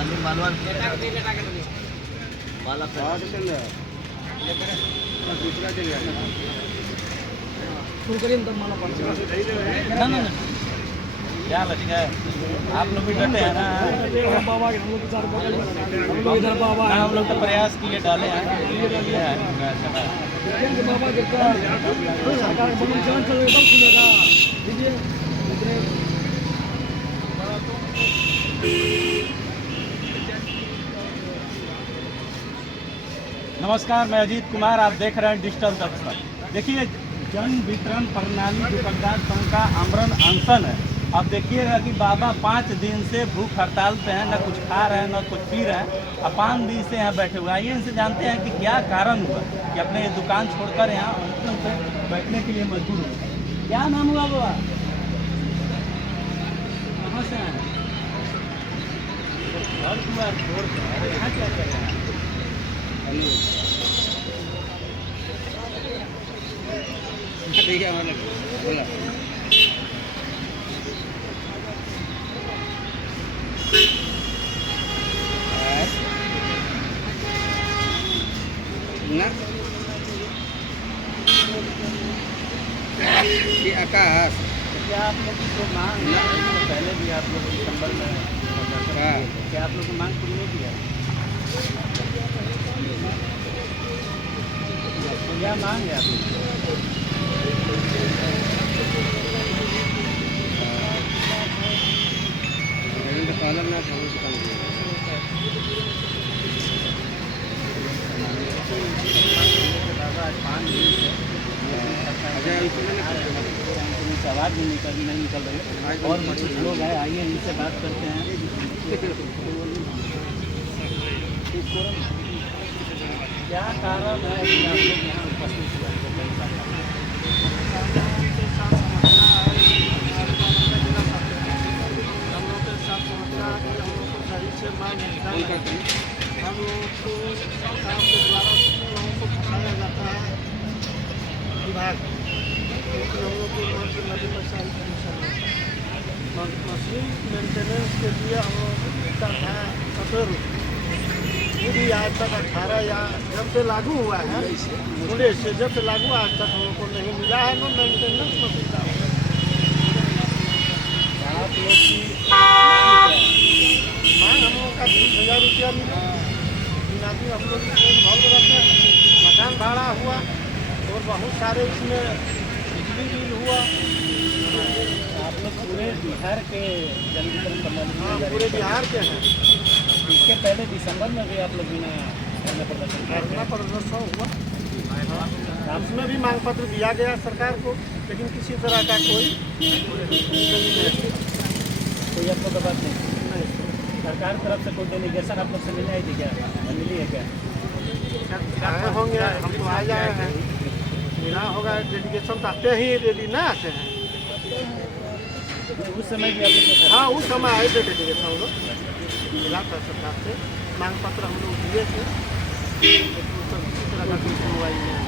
क्या लगता है आप लोग भी डटे हैं ना? बाबा हम लोग इधर बाबा हम लोग तो प्रयास किए डाले हैं बाबा नमस्कार, मैं अजीत कुमार, आप देख रहे हैं डिजिटल दर्शक। देखिए, जन वितरण प्रणाली दुकानदार संघ का आमरण अनशन है। अब देखिएगा कि बाबा 5 दिन से भूख हड़ताल पे हैं, न कुछ खा रहे हैं न कुछ पी रहे हैं, और 5 दिन से यहाँ बैठे हुए। आइए इनसे जानते हैं कि क्या कारण हुआ कि अपने ये दुकान छोड़कर यहाँ अनशन पे बैठने के लिए मजबूर हुए। क्या नाम हुआ बाबा? कहाँ से आए? घर दुआर छोड़ कर यहाँ क्या कर रहे हैं? बोला ना कि आकाश क्या आप लोग को मांग पहले भी आप लोग दिसंबर में क्या आप लोग को मांग पूरी नहीं किया? क्या मांग है आप लोग? पालन ना आवाज़ नहीं निकल रही और कुछ लोग हैं, आइए इनसे बात करते हैं। क्या कारण है कि आप लोग यहाँ उपस्थित हुए? हम लोगों को सरकार के द्वारा लोगों को फंसाया जाता है विभाग, क्योंकि हम लोग को नदी मशीन मेंटेनेंस के लिए हम लोग को मिलता था 17 रुपये। वो भी आज तक 18 या जब से लागू हुआ है थोड़े से जब से लागू आज तक हम लोग को नहीं मिला है। नो मेंटेनेंस मशीन का आप लोग की मांग हम लोग का 30,000 रुपया मिला। आदमी हम लोग बहुत रहते हैं, मकान भाड़ा हुआ और बहुत सारे इसमें बिजली बिल हुआ। आप लोग पूरे बिहार के जन वितरण प्रणाली? हाँ, पूरे बिहार के हैं। इसके पहले दिसंबर में भी आप लोग बिना धरना प्रदर्शन हुआ, उसमें भी मांग पत्र दिया गया सरकार को, लेकिन किसी तरह का कोई आप लोग बात नहीं। सरकार तरफ से कोई डेलीगेशन आप लोग से मिल आई थी क्या? मिली है क्या? आए होंगे, हम तो आ जाए हैं, मिला होगा डेलीगेशन तो आते ही रेडी ना आते हैं। उस समय भी आप लोग? हाँ, उस समय आए थे डेलीगेशन हम लोग, मिला था सरकार से, मांग पत्र हम लोग दिए थे, किसी तरह का कोई सुनवाई नहीं है।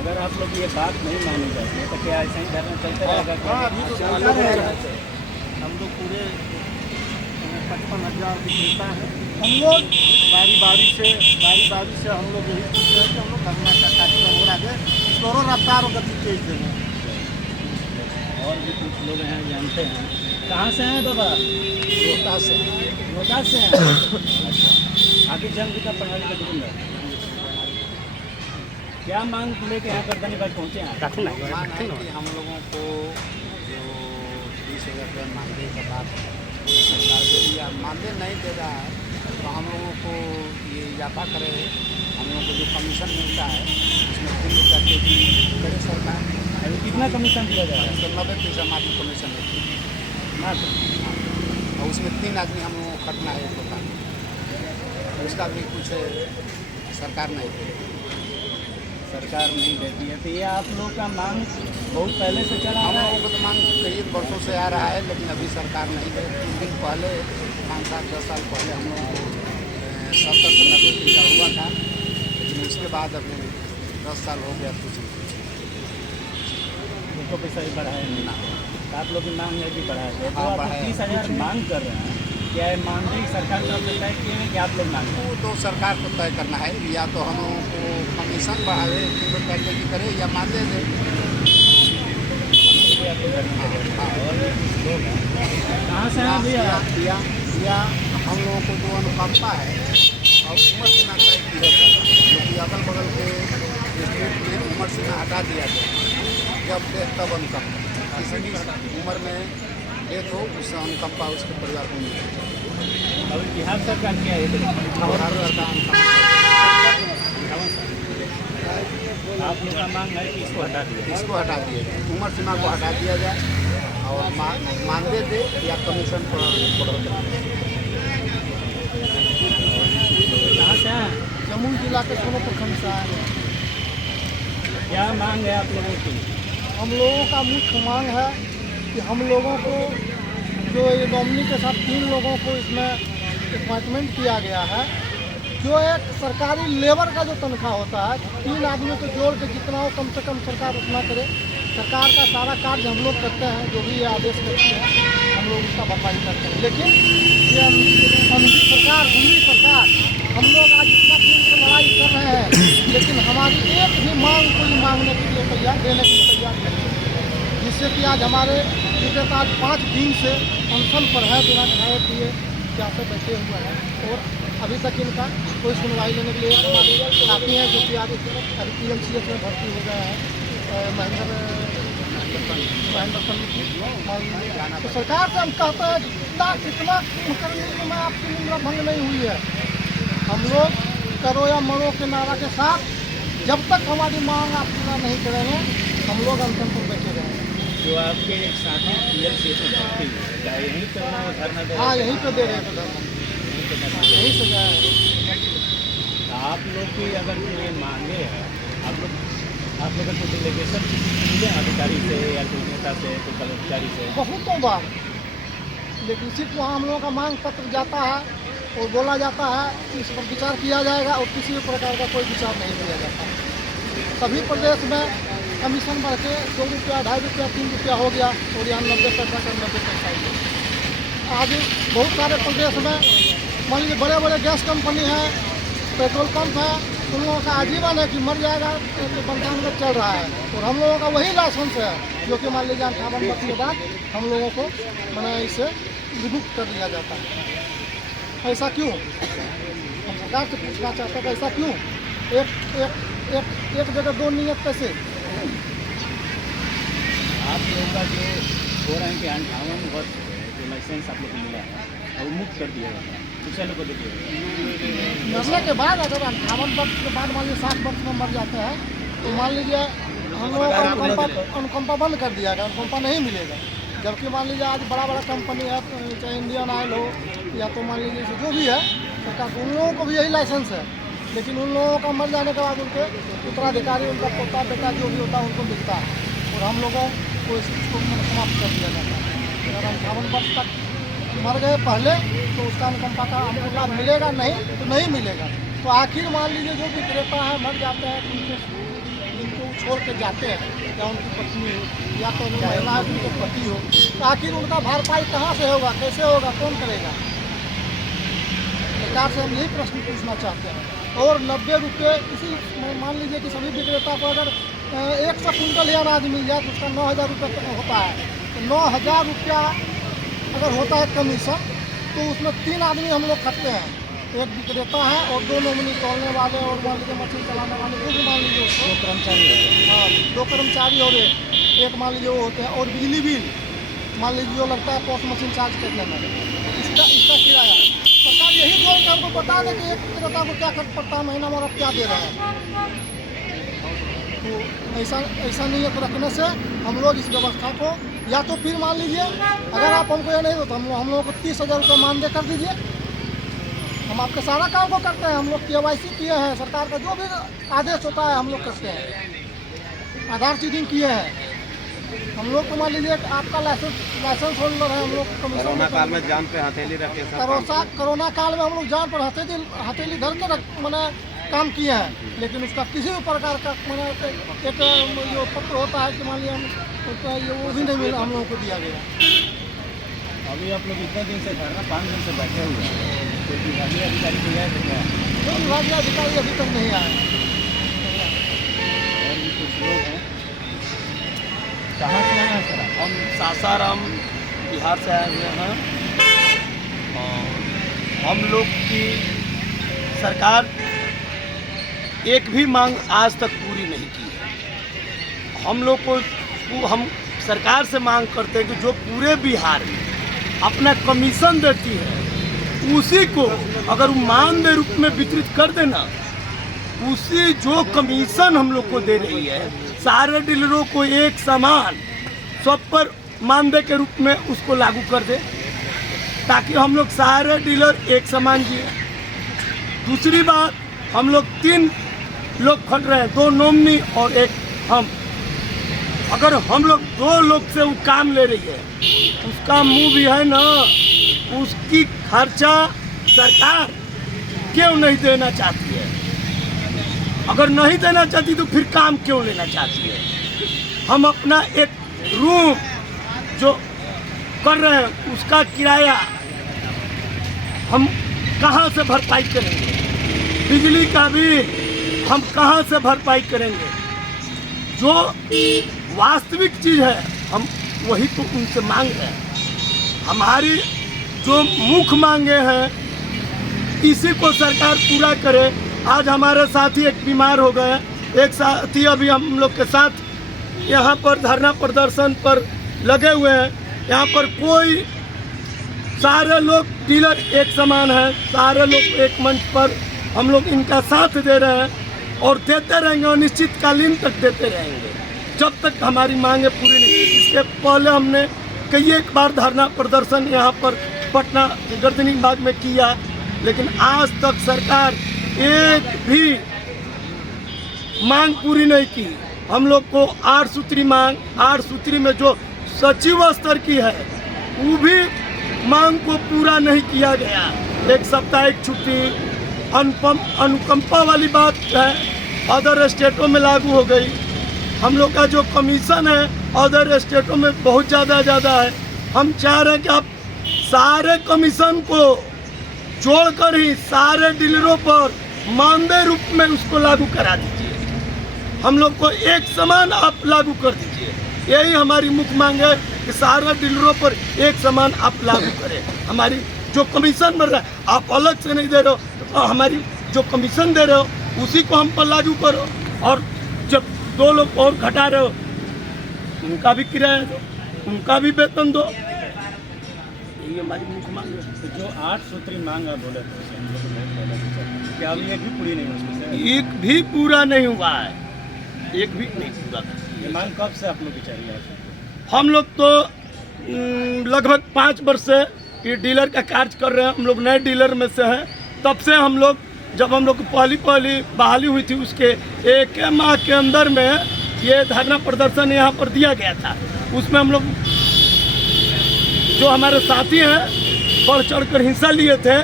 अगर आप लोग ये बात नहीं मानी जाती है तो क्या ऐसा ही धरना चलते रहेगा? हाँ, अभी तो चलता रहेगा। हम लोग पूरे 55,000 विक्रेता है। हम लोग बारी बारी से हम लोग यही सोचते हैं कि हम लोग धरना का कार्यक्रम हो रहा है, इसको रफ्तार और गति तेज देंगे। और भी कुछ लोग हैं जानते हैं। कहाँ से हैं बाबा? रोहतास से। रोहतास से हैं? अच्छा, आपकी जन वितरण प्रणाली का दुकानदार क्या मांग लेके यहाँ गर्दनी बाग पहुँचे हैं? मांग है कि हम लोगों को जो 20,000 रुपये मानदेय का बात सरकार जो या मानदेय नहीं दे रहा है, तो हम लोगों को ये इजाफा करे, हम लोगों को जो कमीशन मिलता है उसमें 3 रुपया के जी करे सरकार। अभी कितना कमीशन दिया जा रहा है? तो 90% मात्र कमीशन देती है मात्र, और उसमें 3 आदमी हम लोगों को खटना है दुकान, उसका भी कुछ सरकार नहीं देती। सरकार नहीं देती है तो ये आप लोग का मांग बहुत पहले से चला हम रहा है? लोगों को तो मांग कई वर्षों से आ रहा है, लेकिन अभी सरकार नहीं दे। 3 दिन पहले 5-7-10 साल पहले हम लोगों को 70 से 90 दिन का हुआ था, लेकिन उसके बाद अभी 10 साल हो गया कुछ उनको पैसा ही बढ़ाया नहीं ना। तो आप लोग की मांग है कि बढ़ाया है? तो हाँ, आप बढ़ाया। 30,000 मांग कर रहे हैं क्या है मानदेय सरकार की तरफ से तय किए हैं कि आप लोग मांगे? वो तो सरकार को तय करना है, या तो हम लोगों को कमीशन बढ़ावे 3 रुपया के जी करे या मानदेय दे। हाँ, और भी कुछ लोग हैं। कहाँ से हैं भैया? या हम लोगों को जो अनुकंपा है और उम्र सीमा तय की है जो कि अगल बगल के डिस्ट्रिक्ट में उम्र सीमा हटा दिया गया, जब डेथ तब अनुकंपा, किसी भी उम्र में डेथ हो उससे अनुकंपा उसके परिवार को मिले। अभी बिहार सरकार क्या है? बिहार सरकार आप लोग का मांग है कि इसको हटा दिया? इसको हटा दिया जाए, उम्र सीमा को हटा दिया जाए और मानदेय दे या कमीशन पर कहाँ से हैं? जमुई जिला के दोनों प्रखंड से आए हैं। क्या मांग है आप लोगों की? हम लोगों का मुख्य मांग है कि हम लोगों को जो ये नॉमिनी के साथ 3 लोगों को इसमें अपॉइंटमेंट किया गया है, जो एक सरकारी लेबर का जो तनख्वाह होता है 3 आदमी को जोड़ के जितना हो कम से कम सरकार उतना करे। सरकार का सारा कार्य हम लोग करते हैं, जो भी ये आदेश करती है हम लोग उसका भरपाई करते हैं। लेकिन ये अंधी सरकार हम लोग आज इतना दिन से लड़ाई कर रहे हैं, लेकिन हमारी एक भी मांग कोई मांगने के लिए तैयार, देने के लिए तैयार नहीं है। जिससे कि आज हमारे विक्रेता आज 5 दिन से अनशन पर है, बिना खाए पिए प्यासे बैठे हुए हैं और अभी तक इनका कोई सुनवाई लेने के लिए हमारे साथी हैं जो कि आज अभी PMCH में भर्ती हो गए हैं महेंद्र तो सरकार से हम कहते हैं कि कितना करने में आपकी निंदा भंग नहीं हुई है। हम लोग करो या मरो के नारा के साथ जब तक हमारी मांग आप पूरा नहीं करेंगे हम लोग अनशन पर बैठे रहेंगे। जो आपके एक साथी PMCH में भर्ती है, क्या यहीं पे ना धरना दे? हाँ, यहीं पे दे रहे हैं धरना, यहीं से गए हैं। आप लोग की अगर ये मांगे हैं, आप लोग का कोई डेलीगेशन मिले अधिकारी से या कोई नेता से, कोई कर्मचारी से? बहुतों बार, लेकिन सिर्फ वहाँ हम लोगों का मांग पत्र जाता है और बोला जाता है कि इस पर विचार किया जाएगा और किसी भी प्रकार का कोई विचार नहीं किया जाता। सभी प्रदेश में कमीशन बढ़ के 2 रुपया, 2.5 रुपया, 3 रुपया हो गया और यहाँ 90 पैसा का 90 पैसा हो गया। आज बहुत सारे प्रदेश में मान लीजिए बड़े बड़े गैस कंपनी है, पेट्रोल पंप है, उन लोगों का आजीवन है कि मर जाएगा तो पंचायत में चल रहा है और हम लोगों का वही लाइसेंस है जो कि मान लीजिए 58 वर्ष के बाद हम लोगों को मैंने इसे विमुक्त कर दिया जाता है। ऐसा क्यों? हम सरकार से पूछना चाहते हैं कि ऐसा क्यों? एक जगह 2 नियत कैसे? आप लोगों का जो हो रहा है कि 58 वर्ष जो लाइसेंस आप लोग को मिला है और मुक्त कर दिया जाता है, दूसरे लोग को दे दिया जाता है। मरने के बाद अगर 58 वर्ष के बाद मान लीजिए 60 वर्ष में मर जाते हैं तो मान लीजिए हम लोगों को अनुकंपा बंद कर दिया गया, अनुकंपा नहीं मिलेगा। जबकि मान लीजिए आज बड़ा कंपनी है, चाहे इंडियन ऑयल हो या तो मान लीजिए जो भी है सरकार, उन लोगों को भी यही लाइसेंस है, लेकिन उन लोगों का मर जाने के बाद उनके उत्तराधिकारी, उनका पोता बेटा जो भी होता है उनको मिलता है और हम लोगों को इसको समाप्त कर दिया जाता है। अगर हम 58 वर्ष तक मर गए पहले तो उसका अनुकंपा का हमको लाभ मिलेगा, नहीं तो नहीं मिलेगा। तो आखिर मान लीजिए जो विक्रेता है मर जाते हैं, जिनको छोड़ के जाते हैं, या उनकी पत्नी हो या तो महिला है उनको पति हो, तो आखिर उनका भरपाई कहाँ से होगा, कैसे होगा, कौन करेगा? सरकार से हम यही प्रश्न पूछना चाहते हैं। और 90 रुपये किसी मान लीजिए कि सभी विक्रेता को अगर 100 कुंटल या अनाज मिल जाए तो उसका 9,000 रुपये होता है। तो 9,000 रुपया अगर होता है कमीशन तो उसमें 3 आदमी हम लोग खटते हैं, एक विक्रेता है और 2 नॉमिनी तोड़ने वाले और मान लीजिए मशीन चलाने वाले, वो भी मान लीजिए उसको 2 कर्मचारी होते हैं। हाँ, 2 कर्मचारी और एक मान लीजिए वो होते हैं और बिजली बिल मान लीजिए जो लगता है पोस्ट मशीन चार्ज करने में, इसका किराया सरकार यही जोड़ के हमको बता दें कि एक विक्रेता को क्या खर्च पड़ता है महीना में और आप क्या दे रहे हैं। तो ऐसा नियत रखने से हम लोग इस व्यवस्था को या तो फिर मान लीजिए अगर आप हमको ये नहीं हो तो हम लोगों को 30,000 रुपये मानदेय कर दीजिए। हम आपके सारा काम को करते हैं, हम लोग KYC किए हैं, सरकार का जो भी आदेश होता है हम लोग करते हैं, आधार सीडिंग किए हैं। हम लोग को मान लीजिए आपका लाइसेंस होल्डर है, हम लोग कोरोना काल में जान पे हथेली रखे कोरोना काल में हम लोग जान पर हथेली धर के मैंने काम किए हैं, लेकिन उसका किसी भी प्रकार का मैंने एक जो पत्र होता है कि मान लीजिए हम ये वो भी नहीं मिला, हम लोगों को दिया गया। अभी आप लोग इतने दिन से धरना 5 दिन से बैठे हुए हैं, कोई विभागीय अधिकारी को आया क्या? कोई विभागीय अधिकारी अभी तक नहीं आए। और भी कुछ लोग हैं, कहाँ से आए हैं सर आप? हम सासाराम बिहार से आए हुए हैं और हम लोग की सरकार एक भी मांग आज तक पूरी नहीं की है। हम लोग को हम सरकार से मांग करते हैं कि जो पूरे बिहार में अपना कमीशन देती है उसी को अगर मानदेय रूप में वितरित कर देना, उसी जो कमीशन हम लोग को दे रही है सारे डीलरों को एक समान सब पर मानदेय के रूप में उसको लागू कर दे, ताकि हम लोग सारे डीलर एक समान जिए। दूसरी बात, हम लोग 3 लोग खट रहे हैं, 2 नॉमिनी और एक हम। अगर हम लोग 2 लोग से वो काम ले रही है, उसका मुंह भी है ना, उसकी खर्चा सरकार क्यों नहीं देना चाहती है? अगर नहीं देना चाहती तो फिर काम क्यों लेना चाहती है? हम अपना एक रूम जो कर रहे हैं उसका किराया हम कहाँ से भरपाई करेंगे? बिजली का भी हम कहाँ से भरपाई करेंगे? जो वास्तविक चीज़ है हम वही तो उनसे मांग रहे हैं। हमारी जो मुख्य मांगे हैं इसी को सरकार पूरा करे। आज हमारे साथी एक बीमार हो गए, एक साथी अभी हम लोग के साथ यहाँ पर धरना प्रदर्शन पर लगे हुए हैं। यहाँ पर कोई, सारे लोग डीलर एक समान है, सारे लोग एक मंच पर हम लोग इनका साथ दे रहे हैं और देते रहेंगे और निश्चितकालीन तक देते रहेंगे जब तक हमारी मांगे पूरी नहीं। इसके पहले हमने कई एक बार धरना प्रदर्शन यहाँ पर पटना गर्दनी बाग में किया, लेकिन आज तक सरकार एक भी मांग पूरी नहीं की। हम लोग को 8 सूत्री मांग, 8 सूत्री में जो सचिव स्तर की है वो भी मांग को पूरा नहीं किया गया। एक साप्ताहिक छुट्टी, अनुकंपा वाली बात है अदर स्टेटों में लागू हो गई। हम लोग का जो कमीशन है अदर स्टेटों में बहुत ज़्यादा है। हम चाह रहे हैं कि आप सारे कमीशन को जोड़कर ही सारे डीलरों पर मानदेय रूप में उसको लागू करा दीजिए। हम लोग को एक समान आप लागू कर दीजिए। यही हमारी मुख्य मांग है कि सारे डीलरों पर एक समान आप लागू करें। हमारी जो कमीशन बढ़ रहा है आप अलग से नहीं दे रहे हो, तो हमारी जो कमीशन दे रहे हो उसी को हम पर लागू करो। और जब 2 लोग और घटा रहे हो उनका भी किराया दो, उनका भी वेतन दो। यही हमारी मुख्य मांग है। तो जो 8 सूत्री मांग आप बोले थे हम लोग को बहुत पहले से, क्या अभी एक भी पूरी नहीं हुई उसमें से? एक भी पूरा नहीं हुआ है, एक भी नहीं पूरा। ये मांग कब से आप लोग की चल रही है? हम लोग तो लगभग 5 वर्ष से ये डीलर का कार्य कर रहे हैं। हम लोग नए डीलर में से हैं। तब से हम लोग, जब हम लोग पहली बहाली हुई थी उसके 1 माह के अंदर में ये धरना प्रदर्शन यहाँ पर दिया गया था। उसमें हम लोग जो हमारे साथी हैं बढ़ चढ़ कर हिस्सा लिए थे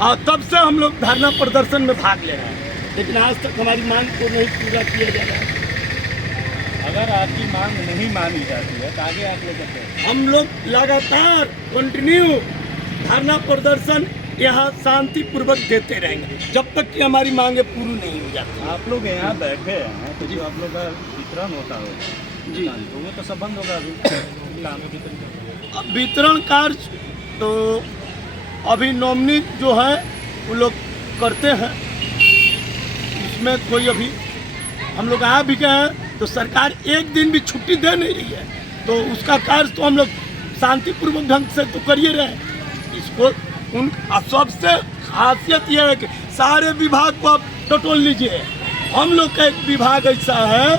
और तब से हम लोग धरना प्रदर्शन में भाग ले रहे हैं, लेकिन आज तक हमारी मांग को नहीं पूरा किया जा रहा है। अगर आपकी मांग नहीं मानी जाती है तो आगे आप लोग करते हैं? हम लोग लगातार कंटिन्यू धरना प्रदर्शन यहाँ शांतिपूर्वक देते रहेंगे जब तक कि हमारी मांगे पूरी नहीं हो जाती। आप लोग यहाँ बैठे हैं तो जो आप लोग का वितरण होता होगा जी, तो वो तो सब बंद होगा अभी काम वितरण। अब वितरण कार्य तो अभी नॉमिनी जो है वो लोग करते हैं, उसमें कोई अभी हम लोग आ भी गए हैं तो सरकार एक दिन भी छुट्टी दे नहीं रही है, तो उसका कार्य तो हम लोग शांतिपूर्वक ढंग से तो करिए रहे। इसको उन सबसे खासियत यह है कि सारे विभाग को आप टटोल लीजिए। हम लोग का एक विभाग ऐसा है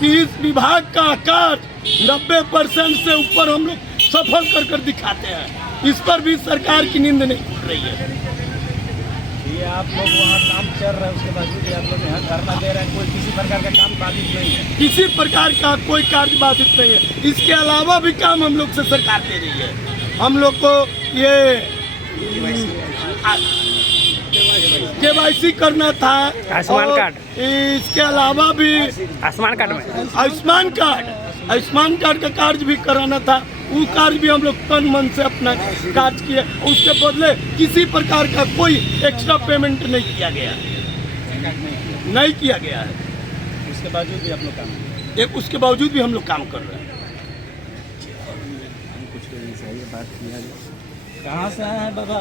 कि इस विभाग का कार्य 90% से ऊपर हम लोग सफल कर दिखाते हैं। इस पर भी सरकार की नींद नहीं खुल रही है। ये आप लोग वहाँ काम चल रहा है उसके बावजूद आप लोग यहाँ धरना दे रहे हैं, कोई किसी प्रकार का काम बाधित नहीं है? किसी प्रकार का कोई कार्य बाधित नहीं है। इसके अलावा भी काम हम लोग से सरकार दे रही है। हम लोग को ये KYC करना था, आयुष्मान कार्ड, इसके अलावा भी आयुष्मान कार्ड में आयुष्मान कार्ड का कार्य भी कराना था, वो कार्य भी हम लोग तन मन से अपना कार्य किए, उसके बदले किसी प्रकार का कोई एक्स्ट्रा पेमेंट नहीं किया गया, नहीं किया गया है। उसके बावजूद भी आप लोग काम कर एक उसके बावजूद भी हम लोग काम कर रहे हैं। कहाँ से आए हैं बाबा?